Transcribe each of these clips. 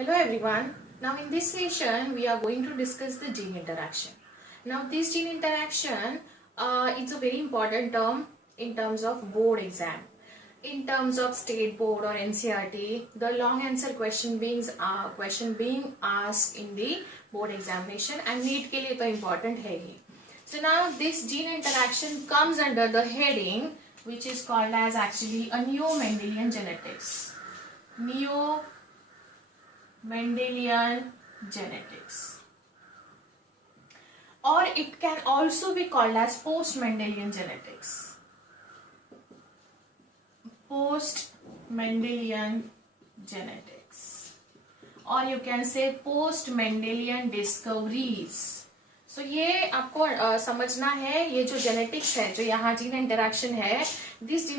Hello everyone. Now in this session we are going to discuss the gene interaction. Now this gene interaction it's a very important term in terms of board exam. In terms of state board or NCERT, the long answer question being asked in the board examination and NEET के लिए तो important है ही. So now this gene interaction comes under the heading which is called as actually a neo-Mendelian genetics. Mendelian genetics, or it can also be called as post-Mendelian genetics. Post-Mendelian genetics, or you can say post-Mendelian discoveries. So ये आपको समझना है, ये जो genetics है, जो यहाँ gene interaction है, this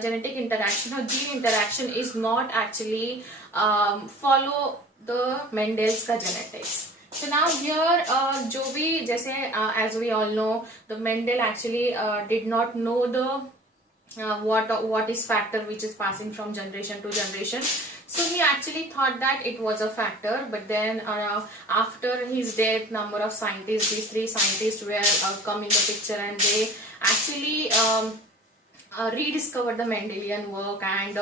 genetic interaction or gene interaction is not actually follow the Mendel's का genetics. So now here जो भी जैसे as we all know, the Mendel actually did not know the what is factor which is passing from generation to generation. So he actually thought that it was a factor, but then after his death, number of scientists, these three scientists were come in the picture, and they actually rediscovered the Mendelian work, and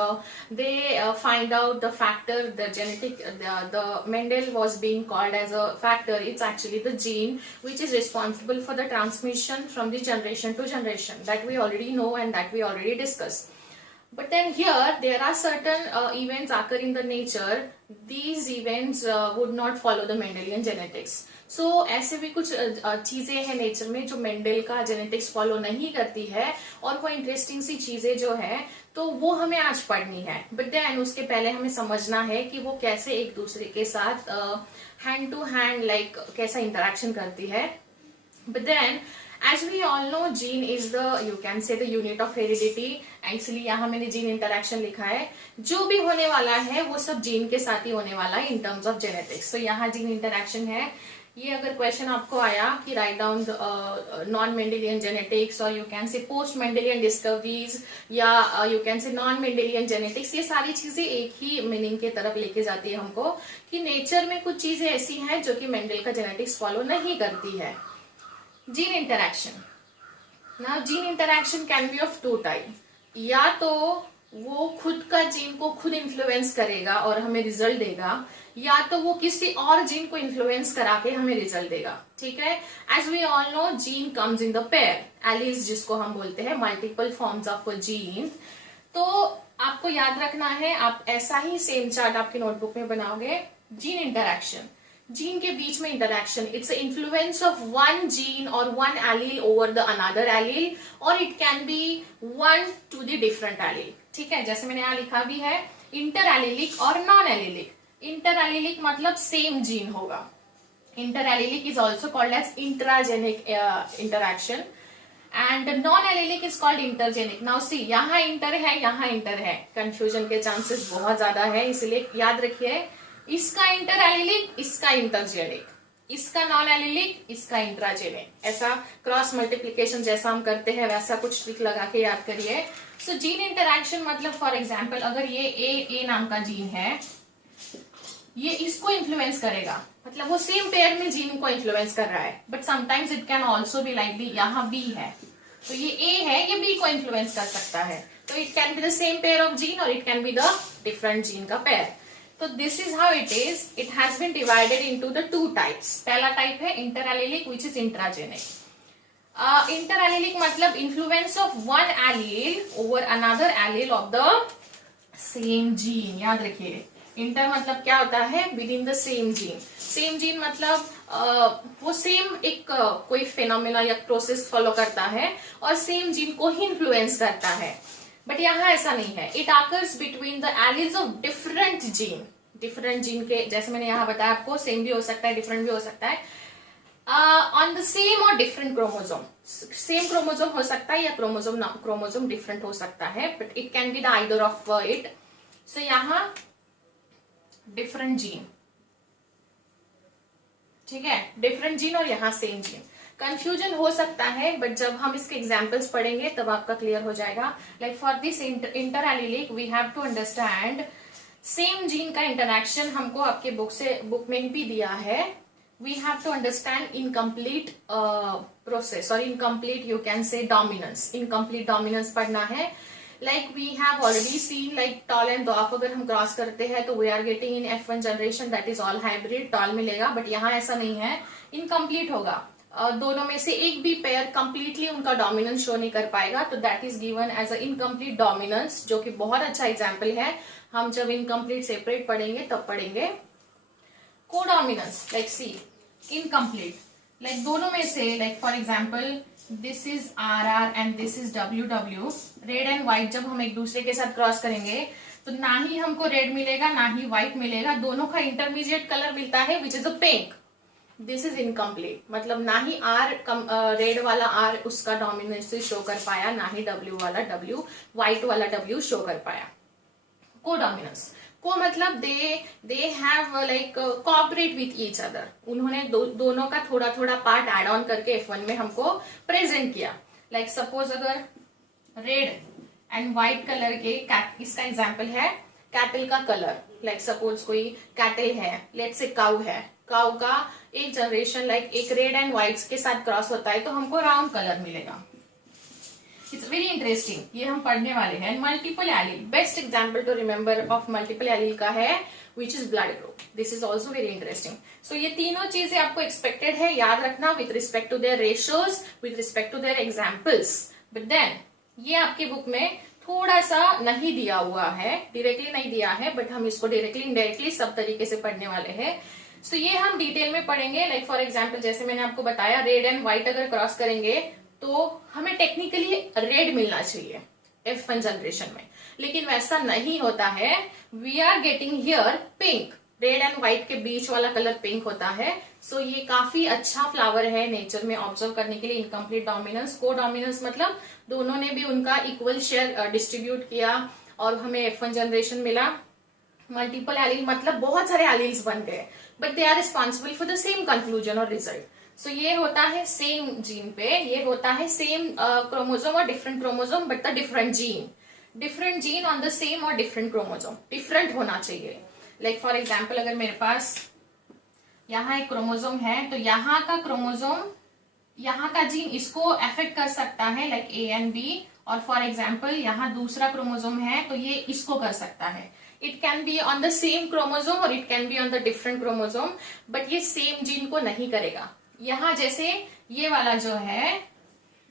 they find out the factor, the genetic, the Mendel was being called as a factor. It's actually the gene which is responsible for the transmission from the generation to generation, that we already know and that we already discussed. But then here there are certain events occur in the nature. These events would not follow the Mendelian genetics. So ऐसे भी कुछ चीजें हैं nature में जो Mendel का genetics follow नहीं करती है, और वो इंटरेस्टिंग सी चीजें जो है तो वो हमें आज पढ़नी है. बट देन उसके पहले हमें समझना है कि वो कैसे एक दूसरे के साथ हैंड टू हैंड लाइक कैसा इंटरेक्शन करती है. But then as we all know, gene is the, you can say, the unit of heredity. Actually यहाँ मैंने gene interaction लिखा है. जो भी होने वाला है वो सब जीन के साथ ही होने वाला है in terms of genetics. So यहाँ gene interaction है. ये अगर क्वेश्चन आपको आया कि write down non Mendelian genetics, और you can say post Mendelian discoveries, या you can say non Mendelian genetics, ये सारी चीजें एक ही मीनिंग के तरफ लेके जाती है हमको कि नेचर में कुछ चीजें ऐसी हैं जो कि मेंडल का जेनेटिक्स फॉलो नहीं करती है. Gene interaction. Now gene interaction can be of two type. या तो वो खुद का जीन को खुद इन्फ्लुएंस करेगा और हमें रिजल्ट देगा, या तो वो किसी और जीन को इन्फ्लुएंस करा के हमें रिजल्ट देगा. ठीक है. As we all know, gene comes in the pair, alleles जिसको हम बोलते हैं, मल्टीपल फॉर्म्स ऑफ जीन. तो आपको याद रखना है, आप ऐसा ही सेम चार्ट आपकी नोटबुक में बनाओगे. जीन इंटरैक्शन, जीन के बीच में interaction, its influence of one gene और one allele over the another allele, और it can be one to the different allele. ठीक है. जैसे मैंने यहाँ लिखा भी है, इंटर एलिलिक और नॉन एलिलिक. इंटर एलिलिक मतलब सेम जीन होगा. Inter allelic is also called as intragenic interaction, and non allelic is called intergenic. Now see, यहाँ इंटर है, यहाँ इंटर है, कंफ्यूजन के चांसेस बहुत ज्यादा है, इसलिए याद रखिए, इसका इंटर एलिलिक, इसका इंटरजेनिक, इसका नॉन एलिलिक, इसका इंट्राजेनिक. ऐसा क्रॉस मल्टीप्लीकेशन जैसा हम करते हैं वैसा कुछ ट्रिक लगा के याद करिए. सो जीन इंटरैक्शन मतलब फॉर एग्जांपल अगर ये ए नाम का जीन है, ये इसको इन्फ्लुएंस करेगा, मतलब वो सेम पेयर में जीन को इन्फ्लुएंस कर रहा है. But sometimes it can also be like B, यहाँ बी है तो ये ए है, ये बी को इन्फ्लुएंस कर सकता है. तो it can be the same pair of gene और it can be the different gene का पेयर. तो this is how it is. It has been divided into the two types. पहला टाइप है inter allelic which is intragenic. Inter allelic मतलब influence of one allele over another allele of the same gene. याद रखिए, inter मतलब क्या होता है, within the same gene. Same gene मतलब वो सेम एक कोई फेनोमेना या प्रोसेस फॉलो करता है और सेम जीन को ही इन्फ्लुएंस करता है. बट यहाँ ऐसा नहीं है. It occurs between the alleles of different gene. Different gene के, जैसे मैंने यहाँ बताया आपको, सेम भी हो सकता है, डिफरेंट भी हो सकता है, ऑन द सेम और डिफरेंट क्रोमोसोम. सेम क्रोमोसोम हो सकता है या क्रोमोसोम डिफरेंट हो सकता है, but it can be the either of it. So यहाँ डिफरेंट जीन, ठीक है, डिफरेंट जीन, और यहाँ सेम जीन. कंफ्यूजन हो सकता है, बट जब हम इसके एग्जाम्पल्स पढ़ेंगे तब आपका क्लियर हो जाएगा. Like for this inter allelic we have to understand same gene का इंटरैक्शन हमको आपके बुक में भी दिया है. We have to understand incomplete process or incomplete, you can say, dominance. Incomplete dominance पढ़ना है. Like we have already seen, like tall and dwarf अगर हम क्रॉस करते हैं तो we are getting in F1 generation that is all hybrid, tall मिलेगा. But यहाँ ऐसा नहीं है, incomplete होगा. दोनों में से एक भी पेयर कंप्लीटली उनका डोमिनेंस शो नहीं कर पाएगा, तो that is given as a incomplete dominance, जो कि बहुत अच्छा एग्जाम्पल है. हम जब इनकम्प्लीट सेपरेट पढ़ेंगे तब पढ़ेंगे. कोडोमिनेंस, लाइक सी इनकम्प्लीट, लाइक दोनों में से, like for example this is RR and this is WW. Red and white जब हम एक दूसरे के साथ क्रॉस करेंगे तो ना ही हमको रेड मिलेगा ना ही व्हाइट मिलेगा, दोनों का इंटरमीडिएट कलर मिलता है which is a pink. This is incomplete, मतलब ना ही रेड वाला R उसका डोमिनेंस शो कर पाया, ना ही W वाला W, व्हाइट वाला W शो कर पाया. कोडोमिनेंस को मतलब they have like cooperate with each other. उन्होंने दोनों का थोड़ा थोड़ा पार्ट एड ऑन करके F1 में हमको प्रेजेंट किया. लाइक सपोज अगर रेड एंड व्हाइट कलर के, इसका एग्जाम्पल है कैटल का कलर. लाइक सपोज कोई कैटल है, लेट्स से काउ है, काउ का एक जनरेशन लाइक एक रेड एंड व्हाइट के साथ क्रॉस होता है तो हमको राउंड कलर मिलेगा. इट्स वेरी इंटरेस्टिंग, ये हम पढ़ने वाले हैं. Multiple allele, best example to remember of multiple allele का है which is blood group. This is also very interesting. So ये तीनों चीजें आपको एक्सपेक्टेड है, याद रखना, with respect to their ratios, with respect to their examples. But then ये आपके बुक में थोड़ा सा नहीं दिया हुआ है, डायरेक्टली नहीं दिया है, बट हम इसको डायरेक्टली इनडायरेक्टली सब तरीके से पढ़ने वाले हैं. सो ये हम डिटेल में पढ़ेंगे. लाइक फॉर एग्जाम्पल जैसे मैंने आपको बताया, रेड एंड व्हाइट अगर क्रॉस करेंगे तो हमें टेक्निकली रेड मिलना चाहिए F1 जनरेशन में, लेकिन वैसा नहीं होता है. We are getting here pink, red and white के बीच वाला कलर पिंक होता है. सो ये काफी अच्छा फ्लावर है नेचर में ऑब्जर्व करने के लिए. इनकम्प्लीट डोमिनेंस, को डोमिनेंस मतलब दोनों ने भी उनका इक्वल शेयर डिस्ट्रीब्यूट किया और हमें F1 जनरेशन मिला. मल्टीपल एलील मतलब बहुत सारे एलील्स बन गए, but they are responsible for the same conclusion और रिजल्ट. सो ये होता है सेम जीन पे, ये होता है सेम क्रोमोजोम और different chromosome, but the different gene on the same और डिफरेंट क्रोमोजोम. डिफरेंट होना चाहिए. लाइक फॉर एग्जाम्पल अगर मेरे पास यहाँ एक क्रोमोजोम है तो यहाँ का क्रोमोजोम, यहाँ का जीन इसको अफेक्ट कर सकता है, लाइक A एंड B. और फॉर एग्जाम्पल यहाँ दूसरा क्रोमोजोम है तो ये इसको कर सकता है. It can be on the same chromosome और it can be on the different chromosome, but ये सेम जीन को नहीं करेगा. यहाँ जैसे ये वाला जो है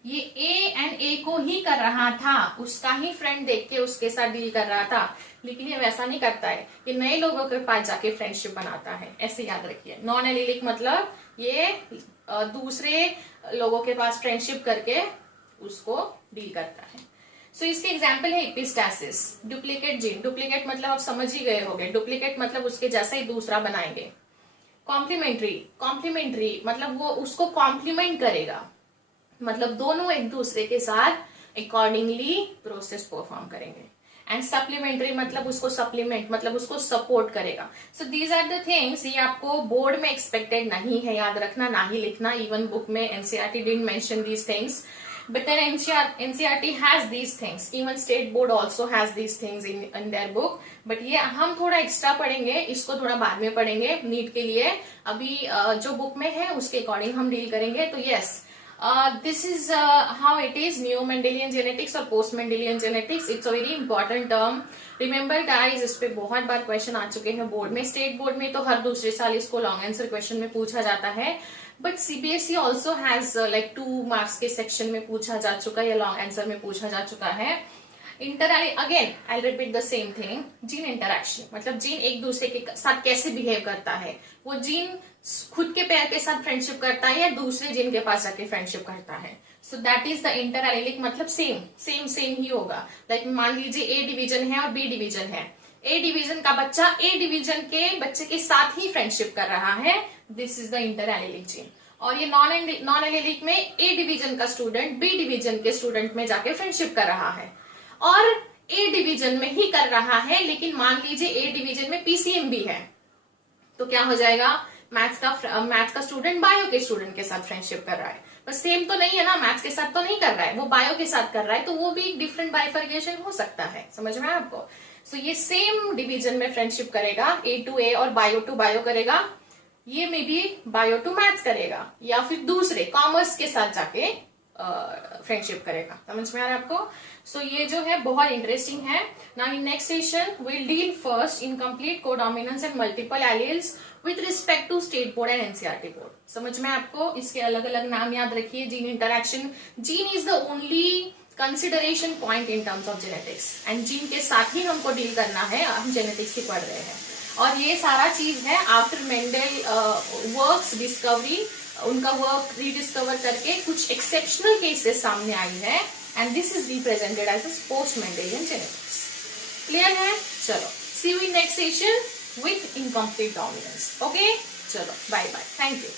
ये A को ही कर रहा था, उसका ही फ्रेंड देख के उसके साथ डील कर रहा था, लेकिन ये वैसा नहीं करता है. ये नए लोगों के पास जाके फ्रेंडशिप बनाता है, ऐसे याद रखिए. नॉन एलिलिक मतलब ये दूसरे लोगों के पास फ्रेंडशिप करके उसको डील करता है. सो इसके एग्जाम्पल है एपिस्टासिस, डुप्लीकेट जीन. डुप्लीकेट मतलब आप समझ ही गए होंगे, डुप्लीकेट मतलब उसके जैसा ही दूसरा बनाएंगे. कॉम्प्लीमेंट्री मतलब वो उसको कॉम्प्लीमेंट करेगा, मतलब दोनों एक दूसरे के साथ अकॉर्डिंगली प्रोसेस परफॉर्म करेंगे. एंड सप्लीमेंट्री मतलब उसको सप्लीमेंट मतलब उसको सपोर्ट करेगा. So these are the things. ये आपको बोर्ड में एक्सपेक्टेड नहीं है, याद रखना, ना ही लिखना. इवन बुक में NCERT didn't mention these things, but then NCERT has these things. Even state board also has these things in their book. But ये हम थोड़ा एक्स्ट्रा पढ़ेंगे, इसको थोड़ा बाद में पढ़ेंगे नीट के लिए. अभी जो बुक में है उसके अकॉर्डिंग हम डील करेंगे. तो yes, this is how it is. Neo Mendelian genetics और post Mendelian genetics, it's a very important term. Remember guys, इस पे बहुत बार क्वेश्चन आ चुके हैं बोर्ड में. स्टेट बोर्ड में तो हर दूसरे साल इसको लॉन्ग आंसर क्वेश्चन में पूछा जाता है, but CBSE also has like 2 marks के सेक्शन में पूछा जा चुका है या लॉन्ग आंसर में पूछा जा चुका है. Again I repeat the same thing. Gene interaction मतलब जीन एक दूसरे के साथ कैसे बिहेव करता है. वो जीन खुद के पेयर के साथ फ्रेंडशिप करता है या दूसरे जीन के पास जाके फ्रेंडशिप करता है. So that is the inter allelic, मतलब सेम ही होगा. लाइक मान लीजिए A डिवीजन है और B डिवीजन है. A डिवीजन का बच्चा A डिवीजन के बच्चे के साथ ही फ्रेंडशिप कर रहा है. This is the inter allylic gene. और ये नॉन एलिलिक में A डिवीजन का स्टूडेंट B डिवीजन के स्टूडेंट में जाके फ्रेंडशिप कर रहा है, और A डिवीजन में ही कर रहा है, लेकिन मान लीजिए A डिवीजन में PCM भी है, तो क्या हो जाएगा, मैथ्स का स्टूडेंट बायो के स्टूडेंट के साथ फ्रेंडशिप कर रहा है. बस सेम तो नहीं है ना, मैथ्स के साथ तो नहीं कर रहा है, वो बायो के साथ कर रहा है, तो वो भी डिफरेंट बाइफर्केशन हो सकता है. समझ में आपको. सो ये सेम डिवीजन में फ्रेंडशिप करेगा, ए टू ए और बायो टू बायो करेगा, ये में भी बायो टू मैथ्स करेगा, या फिर दूसरे कॉमर्स के साथ जाके फ्रेंडशिप करेगा। समझ में आ रहा है आपको? सो ये जो है बहुत इंटरेस्टिंग है। Now in next session will deal first in complete codominance and multiple alleles with respect to state board and NCERT board. समझ में आपको? इसके अलग अलग नाम याद रखिए। Gene interaction, gene is the only consideration point in terms of genetics, and gene के साथ ही हमको डील करना है, हम जेनेटिक्स ही पढ़ रहे हैं। और ये सारा चीज है आफ्टर मेंडल वर्क्स डिस्कवरी, उनका वर्क रीडिस्कवर करके कुछ एक्सेप्शनल केसेस सामने आई है, and this is represented as a post Mendelian genetics. Clear है? चलो, see you in next session with incomplete dominance. Okay, चलो बाय बाय, थैंक यू।